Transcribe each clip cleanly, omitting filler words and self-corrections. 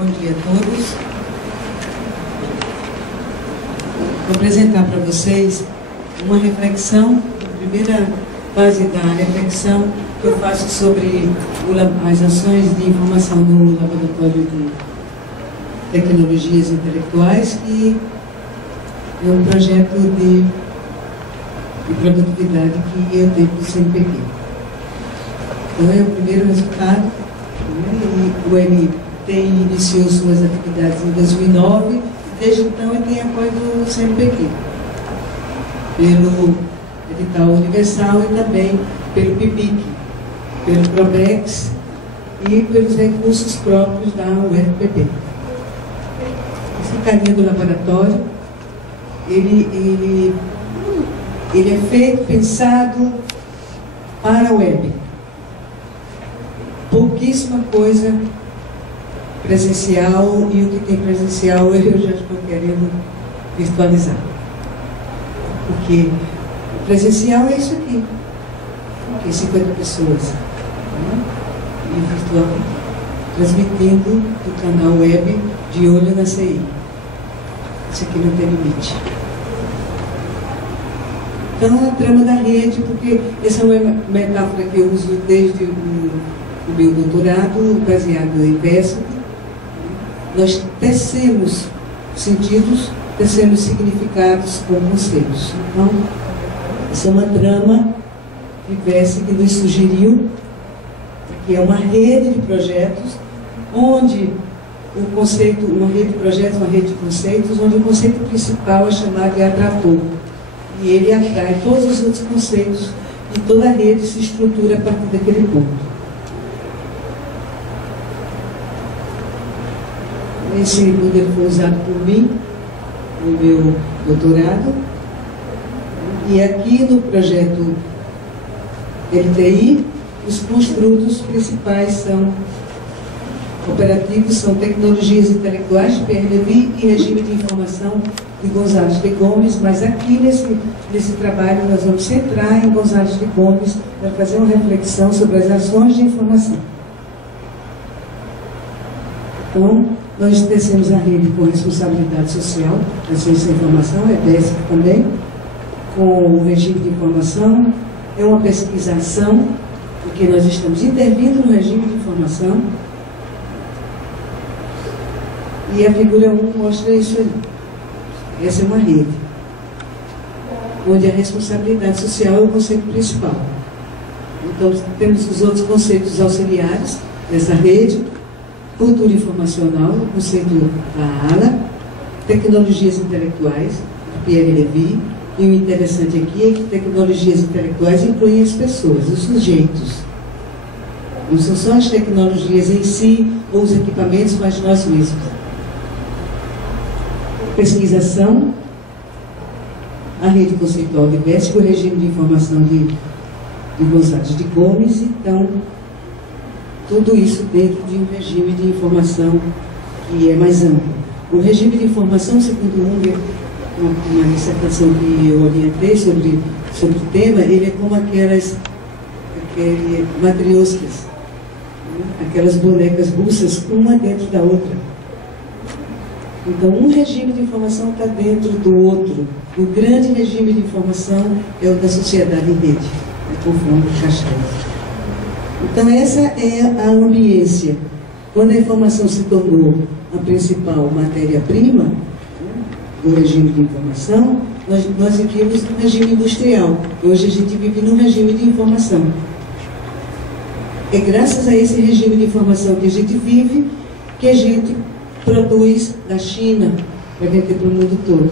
Bom dia a todos. Vou apresentar para vocês uma reflexão, a primeira fase da reflexão que eu faço sobre as ações de informação no Laboratório de Tecnologias Intelectuais, que é um projeto de produtividade que eu tenho do CNPq. Então é o primeiro resultado, né? E o MT iniciou suas atividades em 2009, e desde então ele tem apoio do CNPq, pelo edital universal e também pelo PIBIC, pelo PROBEX e pelos recursos próprios da UFPB. Esse carinha do laboratório, ele é feito, pensado para a web. Pouquíssima coisa presencial, e o que tem presencial eu já estou querendo virtualizar. Porque o presencial é isso aqui, 50 pessoas, né? E virtual, transmitindo do canal web de olho na CI. Isso aqui não tem limite. Então, a trama da rede, porque essa é uma metáfora que eu uso desde o meu doutorado, baseado em Péssimo. Nós tecemos sentidos, tecemos significados com conceitos. Então, essa é uma trama diversa que nos sugeriu, que é uma rede de projetos, onde o conceito, uma rede de projetos, uma rede de conceitos, onde o conceito principal é chamado de atrator. E ele atrai todos os outros conceitos, e toda a rede se estrutura a partir daquele ponto. Esse modelo foi usado por mim no meu doutorado, e aqui no projeto LTI, os construtos principais são operativos, são tecnologias intelectuais de Pierre Levy e regime de informação de Gonzalez de Gomes, mas aqui nesse trabalho nós vamos centrar em Gonzalez de Gomes para fazer uma reflexão sobre as ações de informação. Então, nós tecemos a rede com responsabilidade social, a ciência da informação, é DESC também, com o regime de informação, é uma pesquisação, porque nós estamos intervindo no regime de informação, e a figura 1 mostra isso ali. Essa é uma rede, onde a responsabilidade social é o conceito principal. Então, temos os outros conceitos auxiliares dessa rede: cultura informacional, o conceito da ALA, tecnologias intelectuais, de Pierre Levy, e o interessante aqui é que tecnologias intelectuais incluem as pessoas, os sujeitos. Não são só as tecnologias em si, ou os equipamentos, mas nós mesmos. Pesquisação, a rede conceitual diversa, o regime de informação de Gonzalez de Gomes. Então, tudo isso dentro de um regime de informação que é mais amplo. O regime de informação, segundo Unger, uma dissertação que eu orientei sobre o tema, ele é como aquelas matrioscas, né? Aquelas bonecas russas, uma dentro da outra. Então, um regime de informação está dentro do outro. O grande regime de informação é o da sociedade em rede, conforme Castell. Então, essa é a ambiência. Quando a informação se tornou a principal matéria-prima, né, do regime de informação, nós vivíamos no regime industrial. Hoje a gente vive no regime de informação. É graças a esse regime de informação que a gente vive que a gente produz da China para vender para o mundo todo.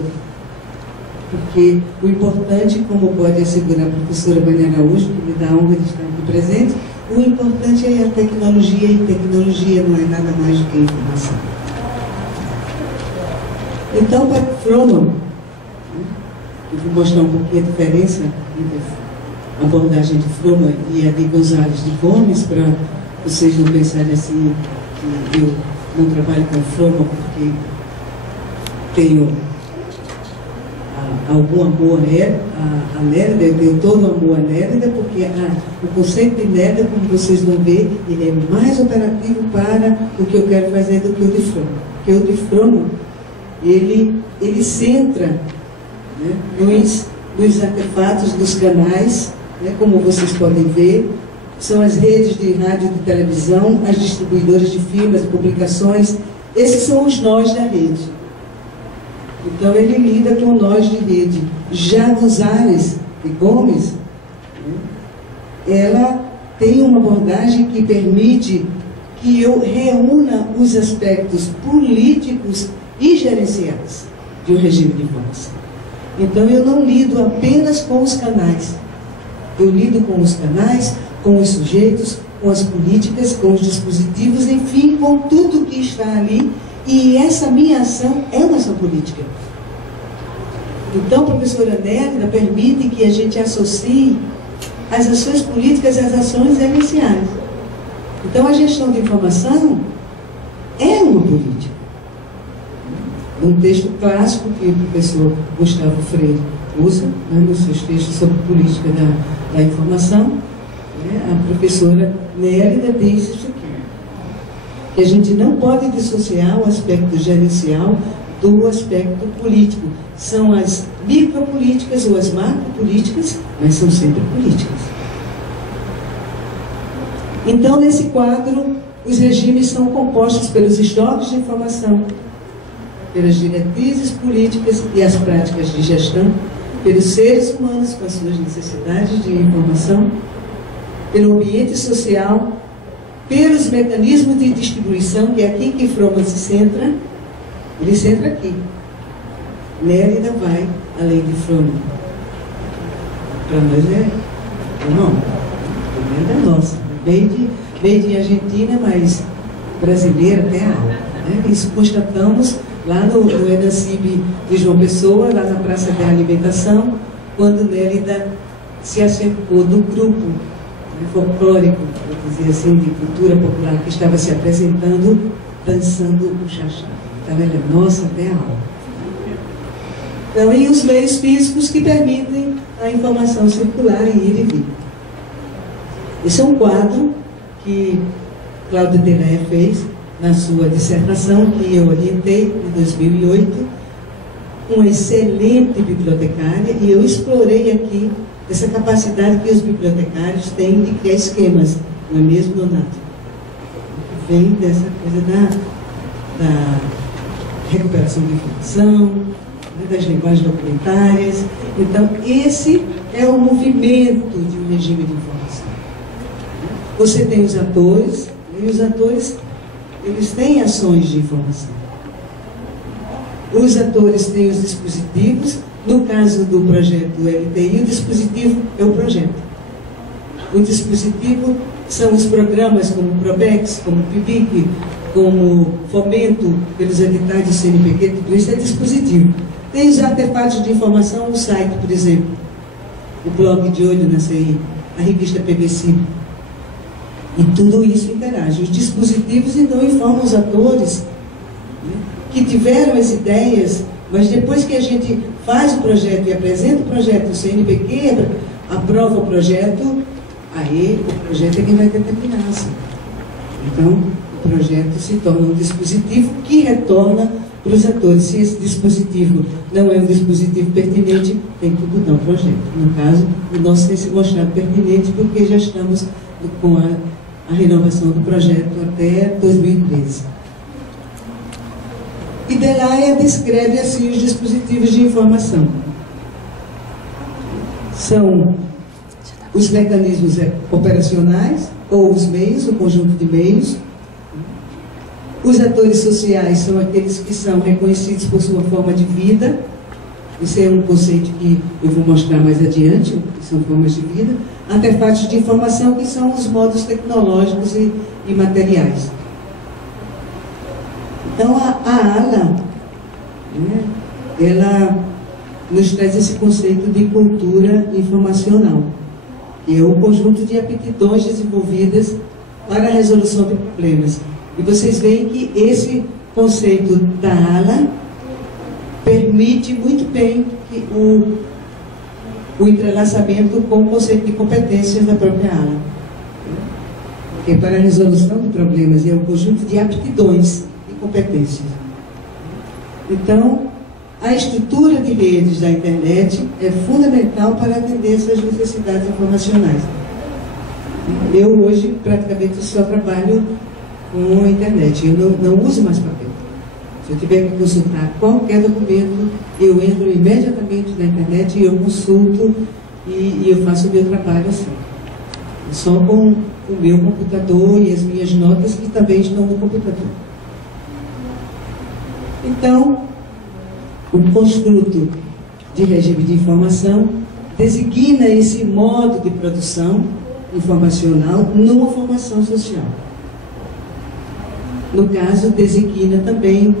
Porque o importante, como pode assegurar a professora Vânia Araújo, que me dá a honra de estar aqui presente, o importante é a tecnologia, e tecnologia não é nada mais do que informação. Então, para Froman, eu vou mostrar um pouquinho a diferença entre a abordagem de Froman e a de Gonzalez de Gomes, para vocês não pensarem assim que eu não trabalho com Froman porque tenho algum amor a Lérida, eu tenho todo o amor a Lérida, porque o conceito de Lérida, como vocês vão ver, ele é mais operativo para o que eu quero fazer do que o de Fromo. Porque o de Fromo, ele centra, né, nos artefatos dos canais, né, como vocês podem ver, são as redes de rádio e de televisão, as distribuidoras de filmes, publicações, esses são os nós da rede. Então ele lida com nós de rede. Já Gonzalez e Gomes, né, ela tem uma abordagem que permite que eu reúna os aspectos políticos e gerenciais de um regime de informação. Então eu não lido apenas com os canais, eu lido com os canais, com os sujeitos, com as políticas, com os dispositivos, enfim, com tudo que está ali, e essa minha ação é uma ação política. Então, a professora Lérida permite que a gente associe as ações políticas às ações gerenciais. Então, a gestão de informação é uma política. Um texto clássico que o professor Gustavo Freire usa, né, nos seus textos sobre política da informação, né, a professora Lérida diz isso aqui, que a gente não pode dissociar o aspecto gerencial do aspecto político. São as micropolíticas ou as macropolíticas, mas são sempre políticas. Então, nesse quadro, os regimes são compostos pelos estoques de informação, pelas diretrizes políticas e as práticas de gestão, pelos seres humanos com as suas necessidades de informação, pelo ambiente social, pelos mecanismos de distribuição, que é aqui que Froman se centra, ele centra aqui. Lérida vai além de Froman. Para nós é nossa, bem de Argentina, mas brasileira até a alma. Né? Isso constatamos lá no Enancib de João Pessoa, lá na Praça da Alimentação, quando Lérida se acercou do grupo, né, folclórico, vou dizer assim, de cultura popular, que estava se apresentando, dançando o xaxá. Então ela é nossa até a alma. Então, e os meios físicos que permitem a informação circular e ir e vir. Esse é um quadro que Cláudia Deléa fez na sua dissertação, que eu orientei em 2008, uma excelente bibliotecária, e eu explorei aqui essa capacidade que os bibliotecários têm de criar esquemas, não é mesmo, Donato? Vem dessa coisa da recuperação da informação, das linguagens documentárias. Então, esse é o movimento de um regime de informação. Você tem os atores, e os atores, eles têm ações de informação. Os atores têm os dispositivos. No caso do projeto LTI, o dispositivo é o projeto. O dispositivo são os programas como o Probex, como o PIBIC, como Fomento pelos editais do CNPq, tudo isso é dispositivo. Tem os artefatos de informação, o site, por exemplo, o blog de Olho na CI, a revista PVC. E tudo isso interage. Os dispositivos, então, informam os atores, né, que tiveram as ideias, mas depois que a gente faz o projeto e apresenta o projeto no CNPq, aprova o projeto, aí o projeto é quem vai determinar. Assim. Então, o projeto se torna um dispositivo que retorna para os atores. Se esse dispositivo não é um dispositivo pertinente, tem que mudar o projeto. No caso, o nosso tem se mostrado pertinente porque já estamos com a renovação do projeto até 2013. E Deléa descreve assim os dispositivos de informação. São os mecanismos operacionais, ou os meios, o conjunto de meios. Os atores sociais são aqueles que são reconhecidos por sua forma de vida. Esse é um conceito que eu vou mostrar mais adiante, que são formas de vida. Artefatos de informação, que são os modos tecnológicos e materiais. Então, a ALA, né, ela nos traz esse conceito de cultura informacional, que é o conjunto de aptidões desenvolvidas para a resolução de problemas. E vocês veem que esse conceito da ALA permite muito bem o entrelaçamento com o conceito de competências da própria ala. Porque para a resolução de problemas é um conjunto de aptidões e competências. Então, a estrutura de redes da internet é fundamental para atender essas necessidades informacionais. Eu hoje praticamente só trabalho com a internet, eu não uso mais papel. Se eu tiver que consultar qualquer documento, eu entro imediatamente na internet e eu consulto e eu faço o meu trabalho assim. Só com o meu computador e as minhas notas que também estão no computador. Então, o construto de regime de informação designa esse modo de produção informacional numa formação social. No caso, designa também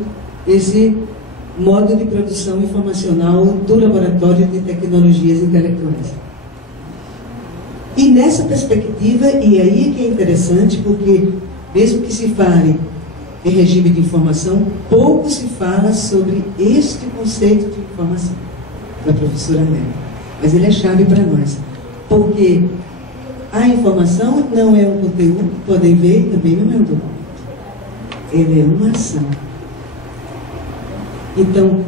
esse modo de produção informacional do Laboratório de Tecnologias Intelectuais. E nessa perspectiva, e aí que é interessante, porque mesmo que se fale em regime de informação, pouco se fala sobre este conceito de informação da professora Nélia. Mas ele é chave para nós, porque a informação não é um conteúdo, podem ver, também não é um documento. Ele é uma ação. Então,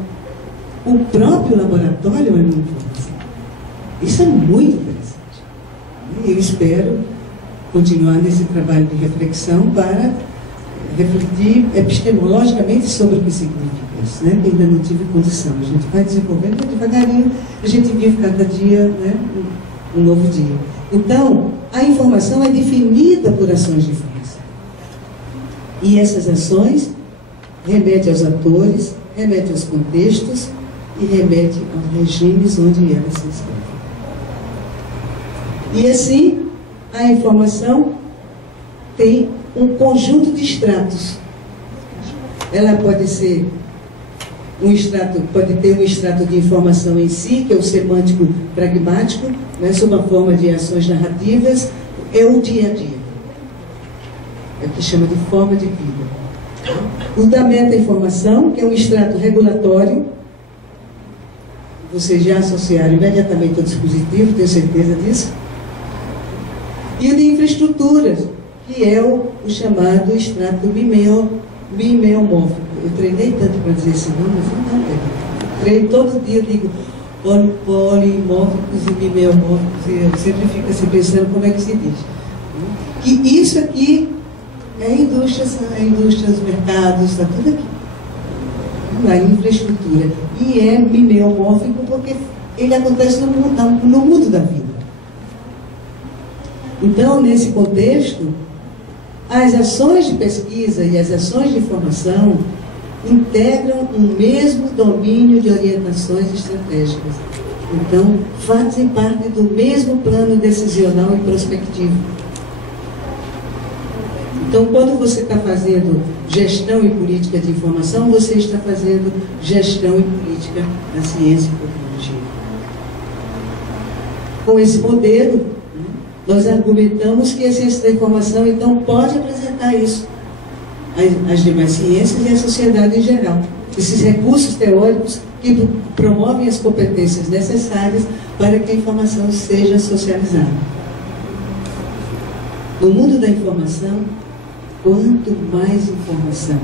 o próprio laboratório é uma informação. Isso é muito interessante. Eu espero continuar nesse trabalho de reflexão para refletir epistemologicamente sobre o que significa isso, né? Ainda não tive condição. A gente vai desenvolvendo devagarinho, a gente vive cada dia, né, um novo dia. Então, a informação é definida por ações de informação. E essas ações remetem aos atores, remetem aos contextos e remetem aos regimes onde elas se escrevem. E assim, a informação tem um conjunto de estratos. Ela pode ser um extrato, pode ter um extrato de informação em si, que é o semântico pragmático, né, sob a forma de ações narrativas, é o dia a dia. É o que chama de forma de vida. O da meta-informação, que é um extrato regulatório, vocês já associaram imediatamente ao dispositivo, tenho certeza disso. E o de infraestruturas, que é o chamado extrato bimeomórfico. Eu treinei tanto para dizer esse nome, mas não é. Treino todo dia, eu digo polimórficos e bimeomórficos, e eu sempre fico assim pensando como é que se diz. Que isso aqui é indústrias, os mercados, está tudo aqui. Na infraestrutura. E é bimeomórfico porque ele acontece no mundo da vida. Então, nesse contexto, as ações de pesquisa e as ações de formação integram um mesmo domínio de orientações estratégicas. Então, fazem parte do mesmo plano decisional e prospectivo. Então, quando você está fazendo gestão e política de informação, você está fazendo gestão e política da ciência e tecnologia. Com esse modelo, nós argumentamos que a ciência da informação, então, pode apresentar isso às demais ciências e à sociedade em geral. Esses recursos teóricos que promovem as competências necessárias para que a informação seja socializada. No mundo da informação, quanto mais informação,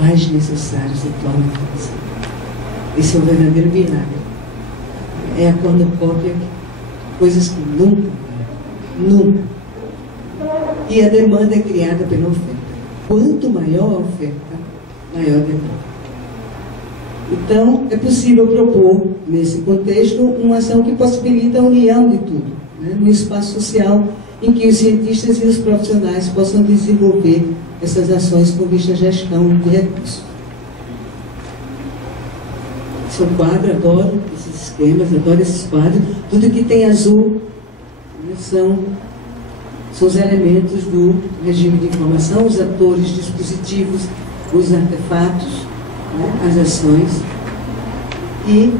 mais necessário se torna a informação. Esse é o verdadeiro milagre. É a cornucópia, coisas que nunca. E a demanda é criada pela oferta. Quanto maior a oferta, maior a demanda. Então, é possível propor, nesse contexto, uma ação que possibilita a união de tudo, né, no espaço social em que os cientistas e os profissionais possam desenvolver essas ações com vista à gestão de recursos. Esse é um quadro, adoro esses esquemas, adoro esses quadros. Tudo que tem azul, né, são os elementos do regime de informação, os atores, dispositivos, os artefatos, né, as ações e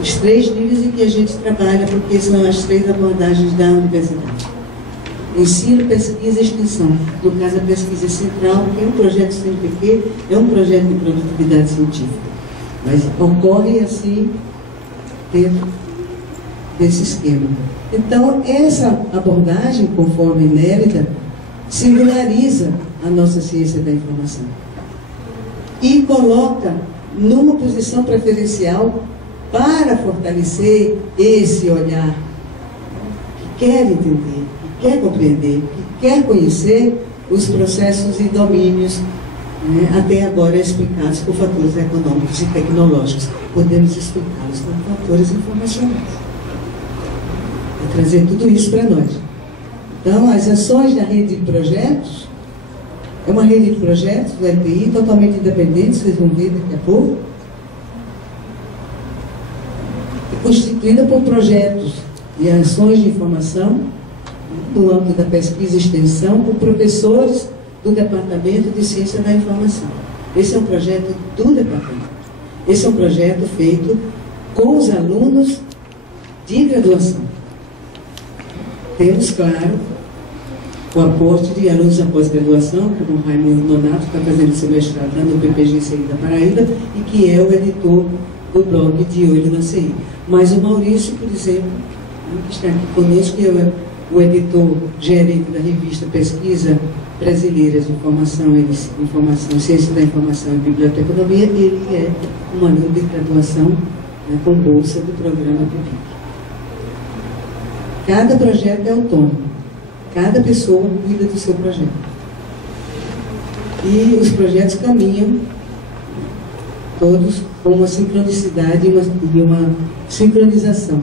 os 3 níveis em que a gente trabalha, porque são as 3 abordagens da universidade. Ensino, pesquisa e extensão. No caso, a pesquisa central, que é um projeto CNPq, é um projeto de produtividade científica. Mas ocorre assim dentro desse esquema. Então, essa abordagem, conforme Nélida, singulariza a nossa ciência da informação e coloca numa posição preferencial para fortalecer esse olhar que quer entender, que quer compreender, que quer conhecer os processos e domínios, né, até agora explicados por fatores econômicos e tecnológicos. Podemos explicá-los como fatores informacionais. Vou trazer tudo isso para nós. Então, as ações da rede de projetos, é uma rede de projetos do LTI, totalmente independente, vocês vão ver daqui a pouco, constituída por projetos e ações de informação no âmbito da pesquisa e extensão, por professores do Departamento de Ciência da Informação. Esse é um projeto do departamento. Esse é um projeto feito com os alunos de graduação. Temos, claro, o aporte de alunos da pós-graduação, como o Raimundo Nonato, que está fazendo seu mestrado lá no PPG-CI da Paraíba, e que é o editor do blog De Olho na CI. Mas o Maurício, por exemplo, que está aqui conosco, que é o editor gerente da revista Pesquisa Brasileiras de Informação, Ciência da Informação e Biblioteconomia, ele é um aluno de graduação, né, com bolsa do programa PIBIC. Cada projeto é autônomo, cada pessoa cuida do seu projeto. E os projetos caminham todos com uma sincronicidade e uma sincronização.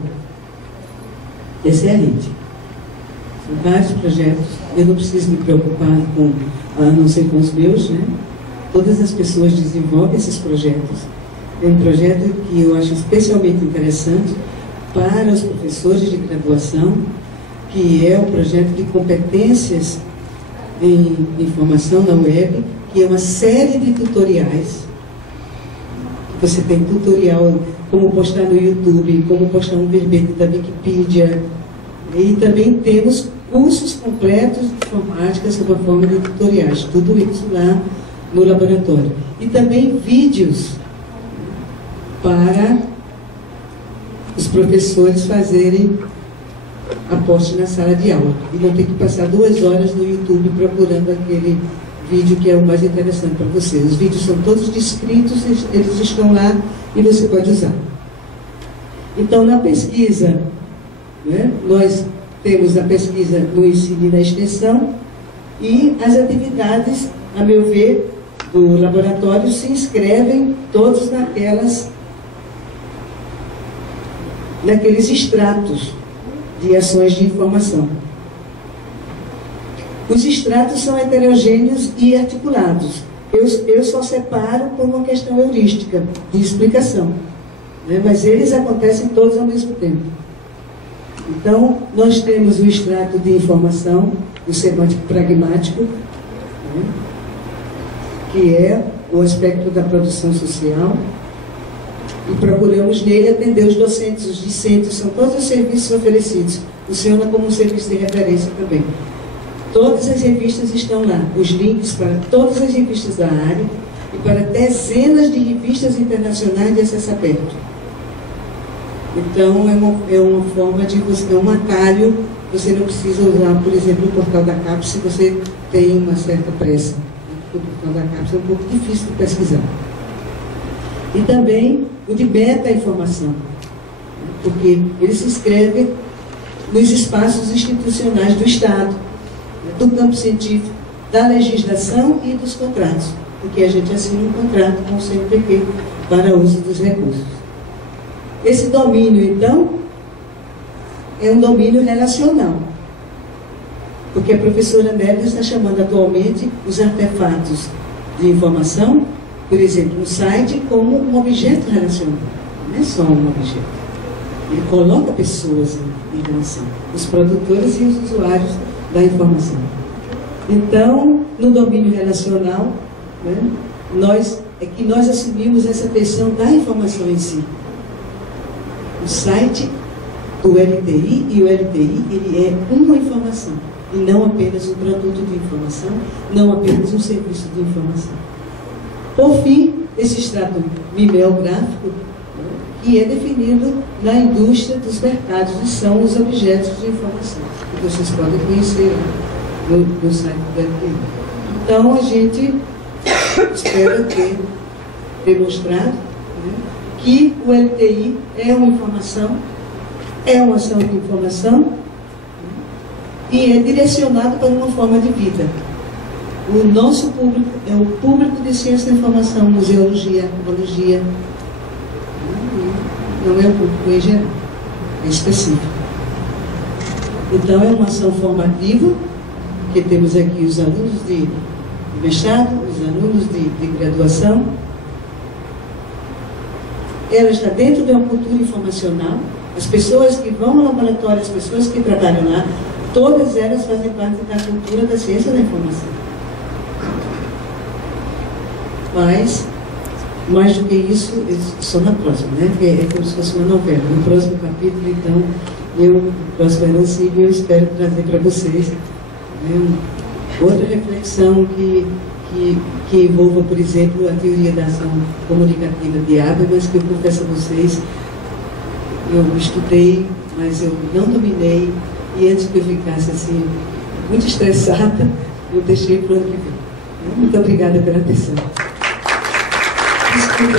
Essa é a rede. São vários projetos, eu não preciso me preocupar com, a não ser com os meus, né? Todas as pessoas desenvolvem esses projetos. É um projeto que eu acho especialmente interessante para os professores de graduação, que é o projeto de competências em informação na web, que é uma série de tutoriais. Você tem tutorial como postar no YouTube, como postar um verbete da Wikipedia, e também temos cursos completos de informática sob a forma de tutoriais, tudo isso lá no laboratório. E também vídeos para os professores fazerem aposte na sala de aula. E não tem que passar 2 horas no YouTube procurando aquele vídeo que é o mais interessante para você. Os vídeos são todos descritos, eles estão lá e você pode usar. Então, na pesquisa, né, nós temos a pesquisa no ensino e na extensão, e as atividades, a meu ver, do laboratório se inscrevem todos naqueles extratos de ações de informação. Os extratos são heterogêneos e articulados. Eu só separo por uma questão heurística, de explicação, né? Mas eles acontecem todos ao mesmo tempo. Então, nós temos o extrato de informação, o semântico pragmático, né? Que é o aspecto da produção social, e procuramos nele atender os docentes, os discentes, são todos os serviços oferecidos. Funciona como um serviço de referência também. Todas as revistas estão lá, os links para todas as revistas da área e para dezenas de revistas internacionais de acesso aberto. Então, é uma forma de você, é um atalho, você não precisa usar, por exemplo, o portal da CAPES se você tem uma certa pressa. O portal da CAPES é um pouco difícil de pesquisar. E também o de meta-informação, porque ele se inscreve nos espaços institucionais do Estado, do campo científico, da legislação e dos contratos, porque a gente assina um contrato com o CNPq para uso dos recursos. Esse domínio, então, é um domínio relacional, porque a professora Nélida está chamando atualmente os artefatos de informação, por exemplo, um site, como um objeto relacional. Não é só um objeto. Ele coloca pessoas em relação, os produtores e os usuários da informação. Então, no domínio relacional, né, nós assumimos essa questão da informação em si. O site do LTI, e o LTI, ele é uma informação, e não apenas um produto de informação, não apenas um serviço de informação. Por fim, esse extrato bibliográfico, que é definido na indústria dos mercados, e são os objetos de informação, que vocês podem conhecer no site do LTI. Então, a gente espera ter demonstrado, né, que o LTI é uma informação, é uma ação de informação, e é direcionado para uma forma de vida. O nosso público é o público de ciência da informação, museologia, arqueologia. Não é o público em geral, é específico. Então, é uma ação formativa, que temos aqui os alunos de mestrado, os alunos de graduação. Ela está dentro de uma cultura informacional. As pessoas que vão ao laboratório, as pessoas que trabalham lá, todas elas fazem parte da cultura da ciência da informação. Mas, mais do que isso, só na próxima, né? É como se fosse uma novela. No próximo capítulo, então, no próximo Erancílio, eu espero trazer para vocês, né, outra reflexão que envolva, por exemplo, a teoria da ação comunicativa de Habermas, que eu confesso a vocês, eu estudei, mas eu não dominei, e antes que eu ficasse assim, muito estressada, eu deixei para o ano que vem. Muito obrigada pela atenção. Desculpa,